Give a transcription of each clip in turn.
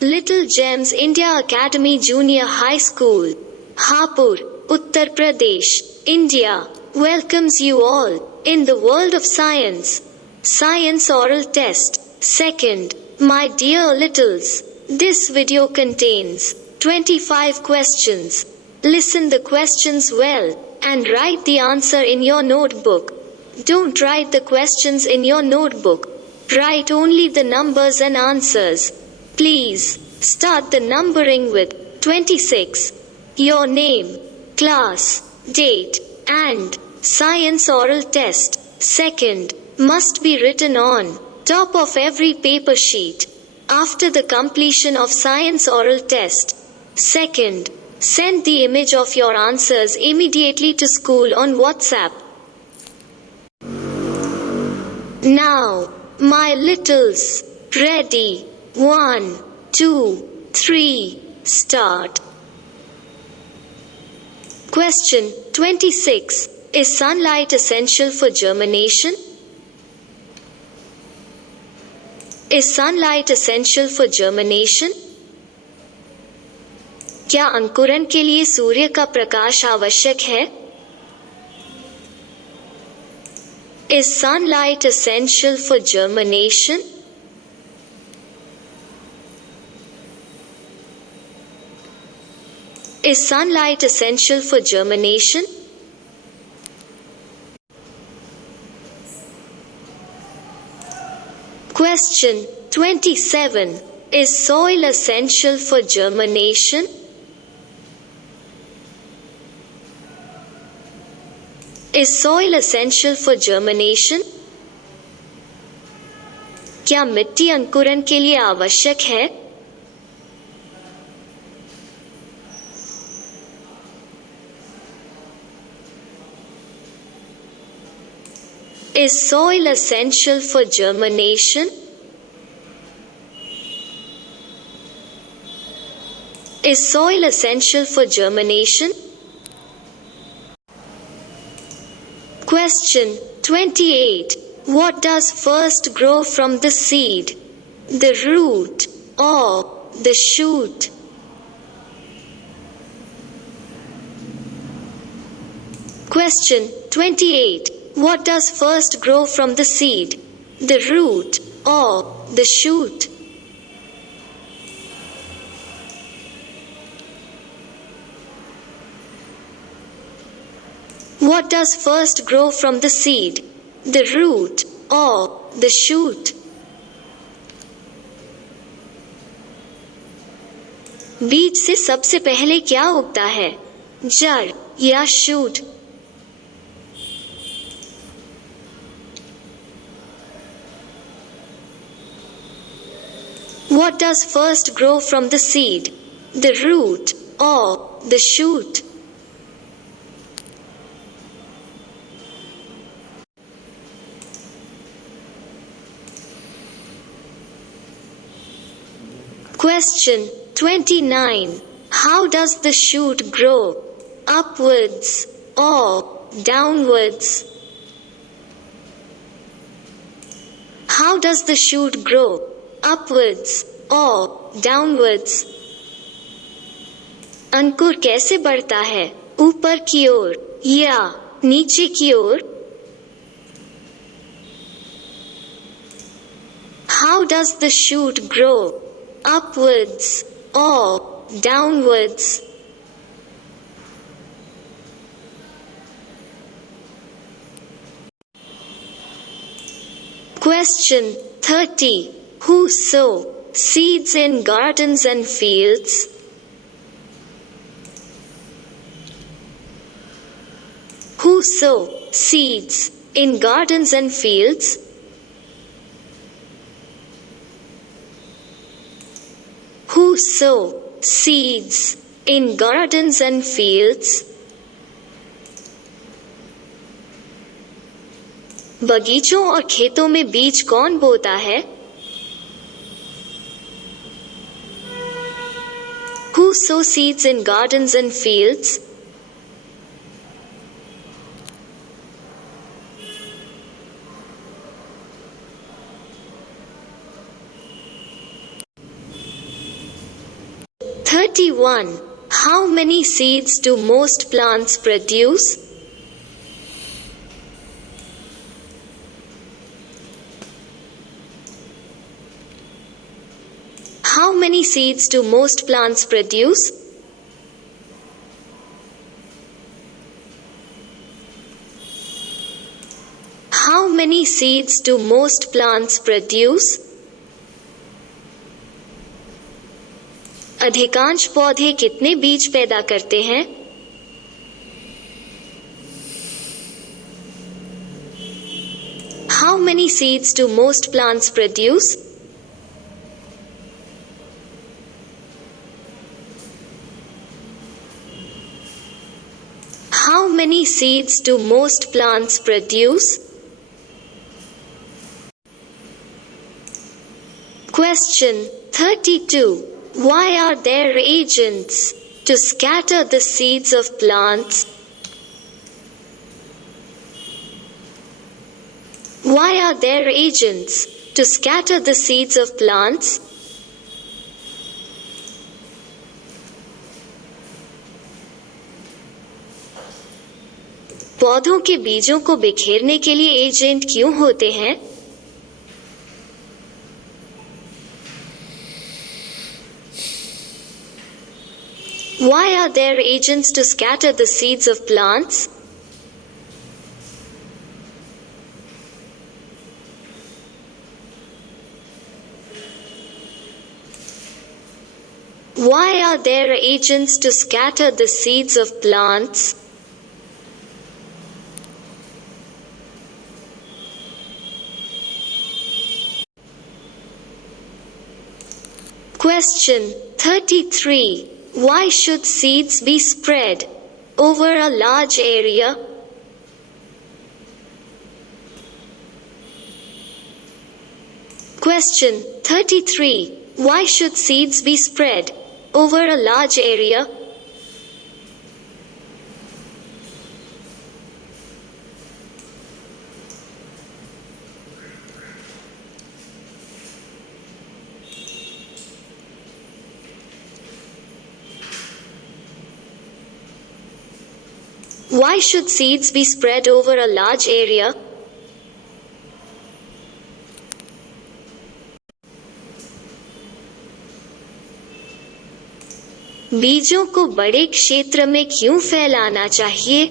Little Gems India Academy Junior High School, Hapur, Uttar Pradesh, India, welcomes you all in the world of science. Science Oral Test. Second, my dear littles, this video contains 25 questions. Listen the questions well and write the answer in your notebook. Don't write the questions in your notebook. Write only the numbers and answers. Please start the numbering with 26. Your name, class, date, and science oral test. Second, must be written on top of every paper sheet after the completion of science oral test. Second, send the image of your answers immediately to school on WhatsApp. Now, my littles, ready? 1, 2, 3, start. Question 26. Is sunlight essential for germination? Is sunlight essential for germination? क्या अंकुरण के लिए सूर्य का प्रकाश आवश्यक है? Is sunlight essential for germination? Is sunlight essential for germination? Question 27. Is soil essential for germination? Is soil essential for germination? क्या मिट्टी अंकुरण के लिए आवश्यक है? Is soil essential for germination? Is soil essential for germination? Question 28. What does first grow from the seed? The root or the shoot? Question 28. What does first grow from the seed? The root or the shoot? What does first grow from the seed? The root or the shoot? बीज से सबसे पहले क्या उगता है? जड़ या shoot? What does first grow from the seed? The root or the shoot? Question 29. How does the shoot grow? Upwards or downwards? How does the shoot grow? Upwards or downwards? अंकुर कैसे बढ़ता है? ऊपर की ओर या नीचे की ओर? How does the shoot grow? Upwards or downwards? Question 30. Who sow seeds in gardens and fields? Who sow seeds in gardens and fields? Who sow seeds in gardens and fields? बगीचों और खेतों में बीज कौन बोता है? Who sow seeds in gardens and fields? 31. How many seeds do most plants produce? How many seeds do most plants produce? How many seeds do most plants produce? अधिकांश पौधे कितने बीज पैदा करते हैं? How many seeds do most plants produce? How many seeds do most plants produce? Question 32. Why are there agents to scatter the seeds of plants? Why are there agents to scatter the seeds of plants? पौधों के बीजों को बिखेरने के लिए agent क्यों होते हैं? Why are there agents to scatter the seeds of plants? Why are there agents to scatter the seeds of plants? Question 33. Why should seeds be spread over a large area? Question 33. Why should seeds be spread over a large area? Why should seeds be spread over a large area? बीजों को बड़े क्षेत्र में क्यों फैलाना चाहिए?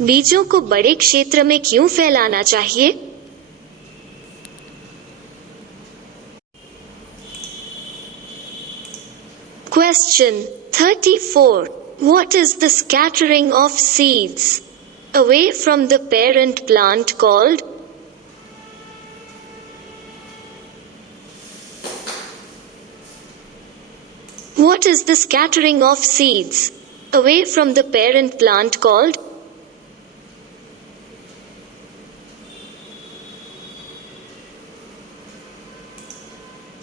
बीजों को बड़े क्षेत्र में क्यों फैलाना चाहिए? Question 34. What is the scattering of seeds away from the parent plant called? What is the scattering of seeds away from the parent plant called?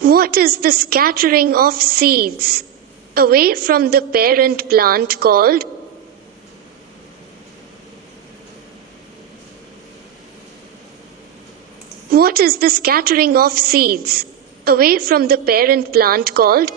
What is the scattering of seeds away from the parent plant called? What is the scattering of seeds away from the parent plant called?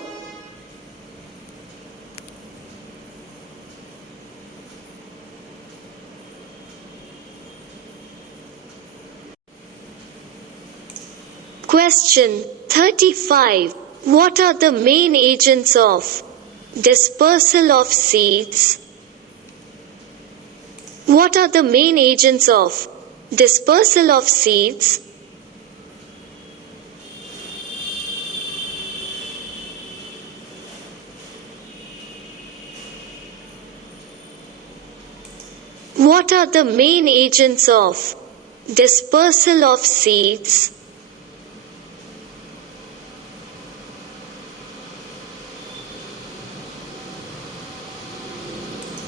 Question 35. What are the main agents of dispersal of seeds? What are the main agents of dispersal of seeds? What are the main agents of dispersal of seeds?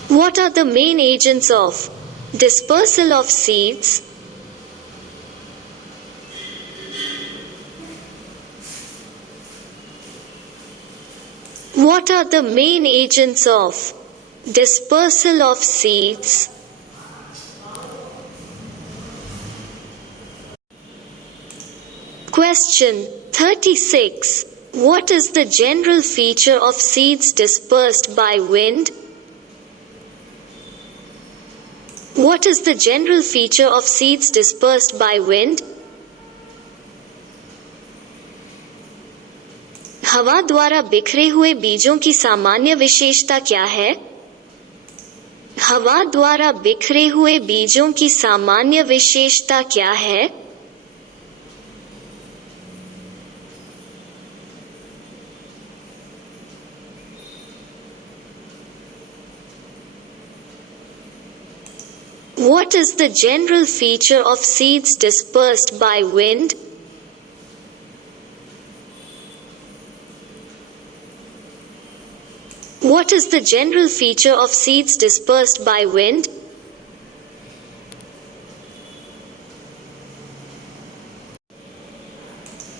What are the main agents of dispersal of seeds? What are the main agents of dispersal of seeds? Question 36. What is the general feature of seeds dispersed by wind? What is the general feature of seeds dispersed by wind? हवा द्वारा बिखरे हुए बीजों की सामान्य विशेषता क्या है? हवा द्वारा बिखरे हुए बीजों की सामान्य विशेषता क्या है? What is the general feature of seeds dispersed by wind? What is the general feature of seeds dispersed by wind?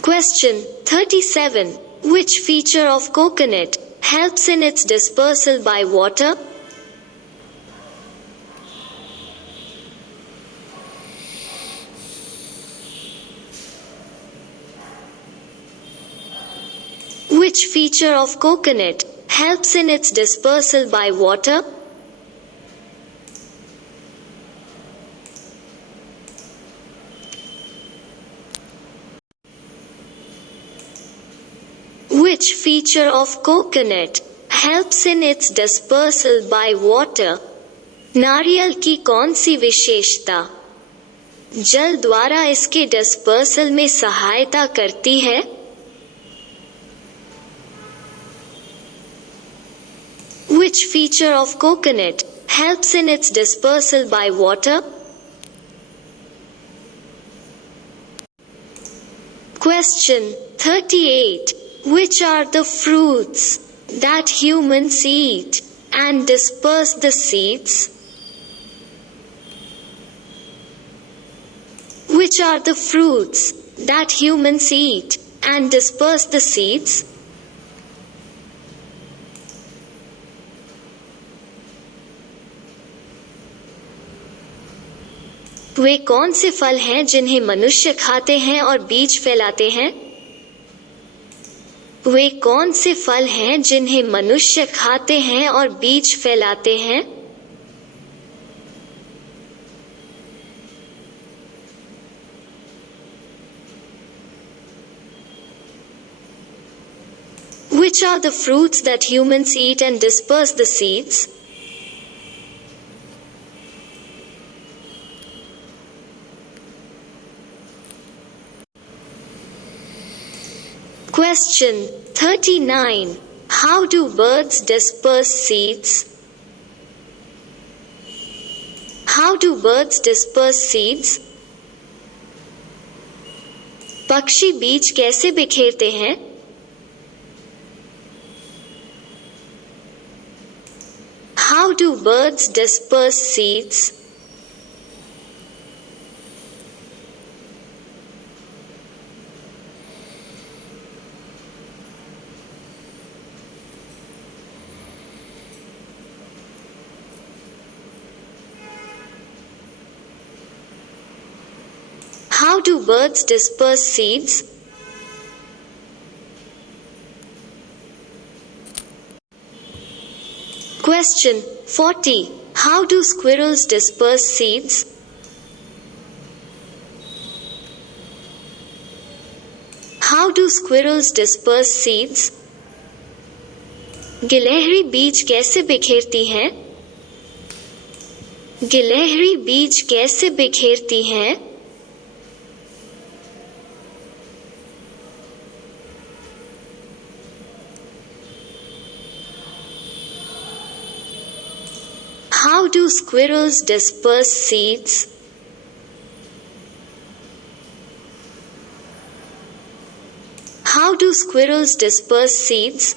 Question 37. Which feature of coconut helps in its dispersal by water? Which feature of coconut helps in its dispersal by water? Which feature of coconut helps in its dispersal by water? नारियल की कौन सी विशेषता जल द्वारा इसके dispersal में सहायता करती है? Which feature of coconut helps in its dispersal by water? Question 38. Which are the fruits that humans eat and disperse the seeds? Which are the fruits that humans eat and disperse the seeds? वे कौन से फल हैं जिन्हें मनुष्य खाते हैं और बीज फैलाते हैं? वे कौन से फल हैं जिन्हें मनुष्य खाते हैं और बीज फैलाते हैं? Which are the fruits that humans eat and disperse the seeds? Question 39. How do birds disperse seeds? How do birds disperse seeds? पक्षी बीज कैसे बिखेरते हैं? How do birds disperse seeds? How do birds disperse seeds? Question 40. How do squirrels disperse seeds? How do squirrels disperse seeds? गिलहरी बीज कैसे बिखेरती हैं? गिलहरी बीज कैसे बिखेरती हैं? How do squirrels disperse seeds? How do squirrels disperse seeds?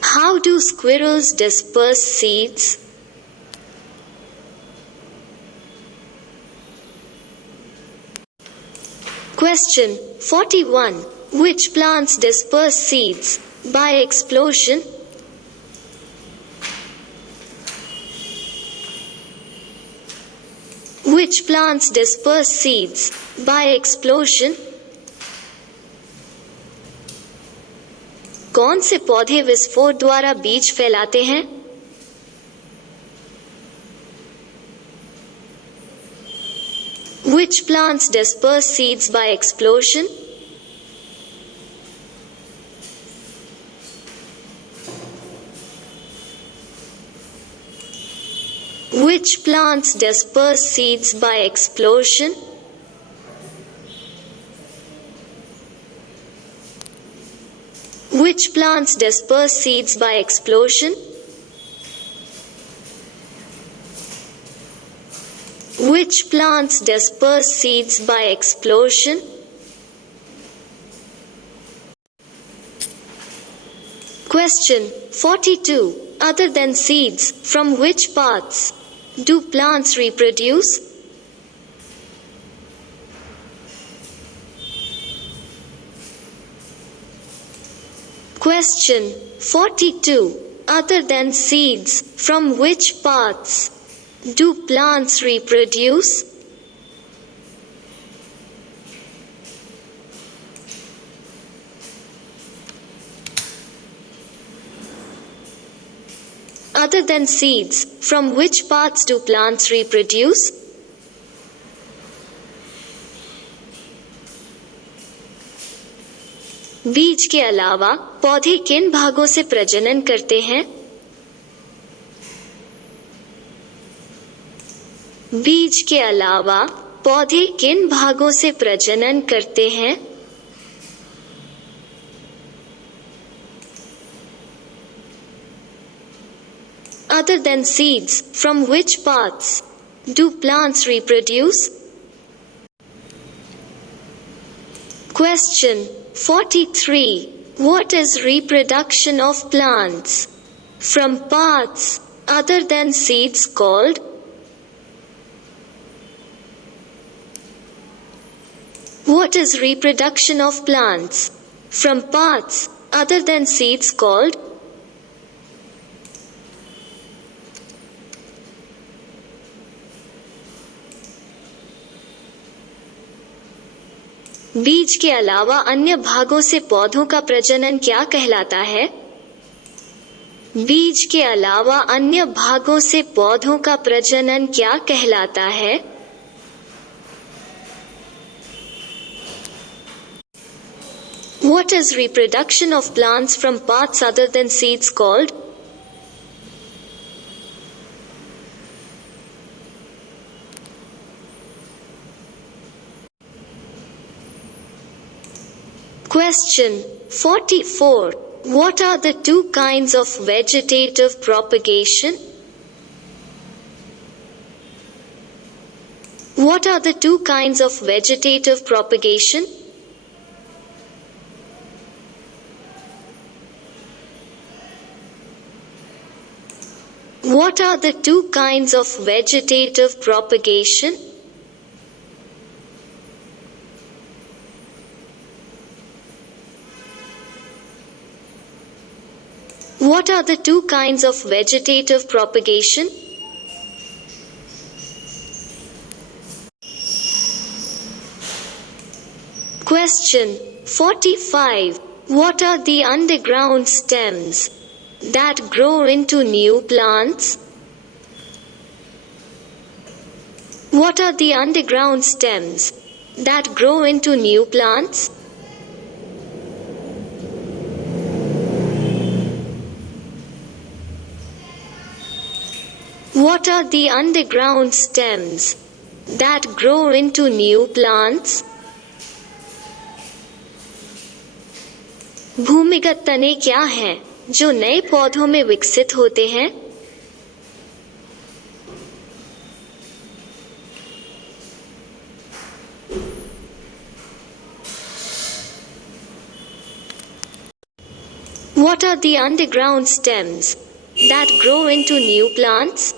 How do squirrels disperse seeds? Question 41. Which plants disperse seeds by explosion? Which plants disperse seeds by explosion? कौन से पौधे विस्फोट द्वारा बीज फैलाते हैं? Which plants disperse seeds by explosion? Which plants disperse seeds by explosion? Which plants disperse seeds by explosion? Which plants disperse seeds by explosion? Question 42. Other than seeds, from which parts do plants reproduce? Question 42. Other than seeds, from which parts do plants reproduce? Other than seeds, from which parts do plants reproduce? बीज के अलावा पौधे किन भागों से प्रजनन करते हैं? बीज के अलावा पौधे किन भागों से प्रजनन करते हैं? Other than seeds, from which parts do plants reproduce? Question 43. What is reproduction of plants from parts other than seeds called? What is reproduction of plants from parts other than seeds called? बीज के अलावा अन्य भागों से पौधों का प्रजनन क्या कहलाता है? बीज के अलावा अन्य भागों से पौधों का प्रजनन क्या कहलाता है? What is reproduction of plants from parts other than seeds called? Question 44. What are the two kinds of vegetative propagation? What are the two kinds of vegetative propagation? What are the two kinds of vegetative propagation? What are the two kinds of vegetative propagation? Question 45. What are the underground stems that grow into new plants? What are the underground stems that grow into new plants? What are the underground stems that grow into new plants? भूमिगत तने क्या हैं जो नए पौधों में विकसित होते हैं? What are the underground stems that grow into new plants?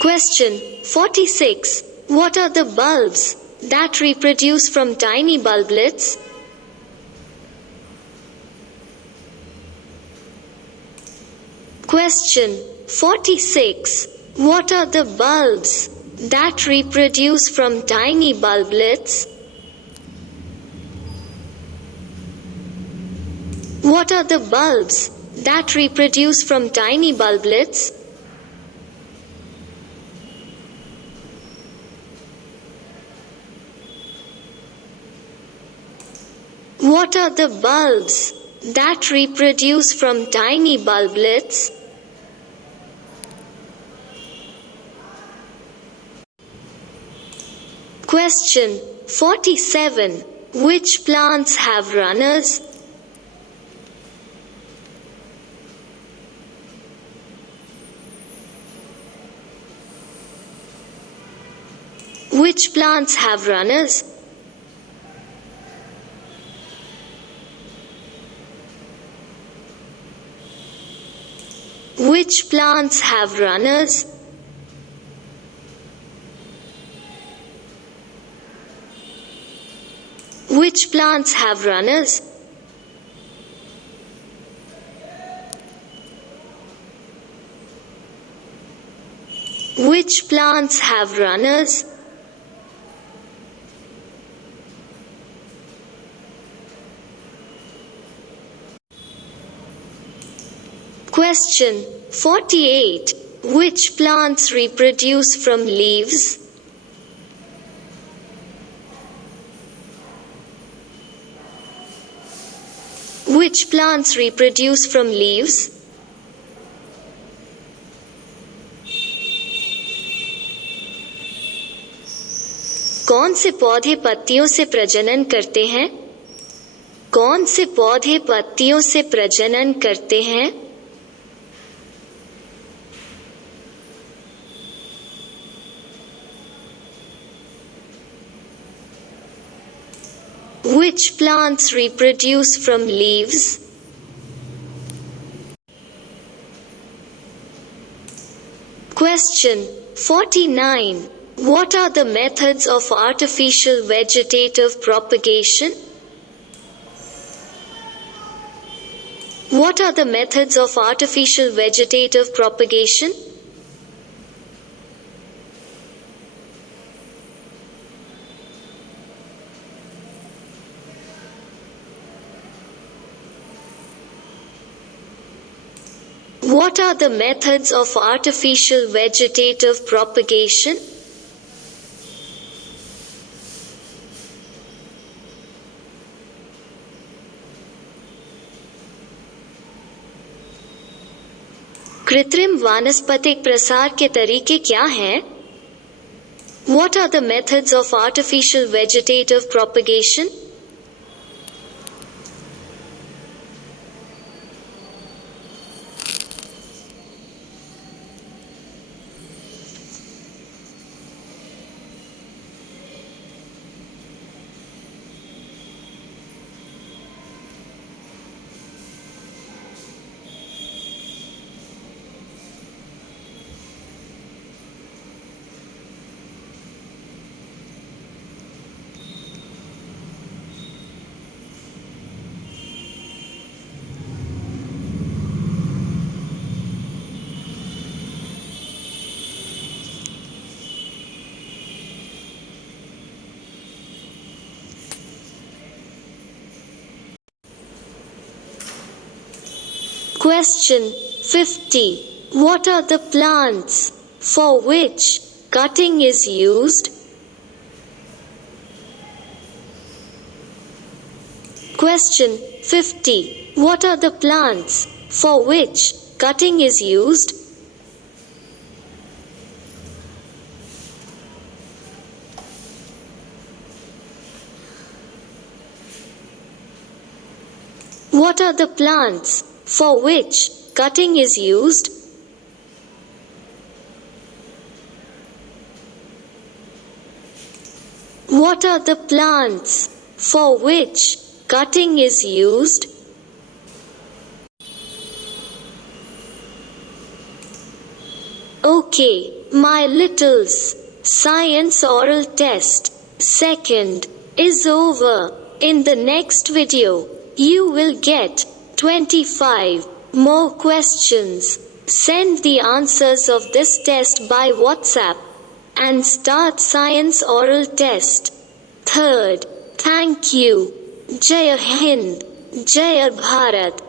Question 46. What are the bulbs that reproduce from tiny bulblets? Question 46. What are the bulbs that reproduce from tiny bulblets? What are the bulbs that reproduce from tiny bulblets? What are the bulbs that reproduce from tiny bulblets? Question 47. Which plants have runners? Which plants have runners? Which plants have runners? Which plants have runners? Which plants have runners? Question 48. Which plants reproduce from leaves? Which plants reproduce from leaves? कौन से पौधे पत्तियों से प्रजनन करते हैं? कौन से पौधे पत्तियों से प्रजनन करते हैं? Which plants reproduce from leaves? Question 49. What are the methods of artificial vegetative propagation? What are the methods of artificial vegetative propagation? What are the methods of artificial vegetative propagation? कृत्रिम वानस्पतिक प्रसार के तरीके क्या हैं? What are the methods of artificial vegetative propagation? Question 50. What are the plants for which cutting is used? Question 50. What are the plants for which cutting is used? What are the plants for which cutting is used? What are the plants for which cutting is used? Okay, my littles. Science oral test. second is over. In the next video, you will get 25 more questions. Send the answers of this test by WhatsApp and start science oral test. Third, thank you. Jai Hind, Jai Bharat.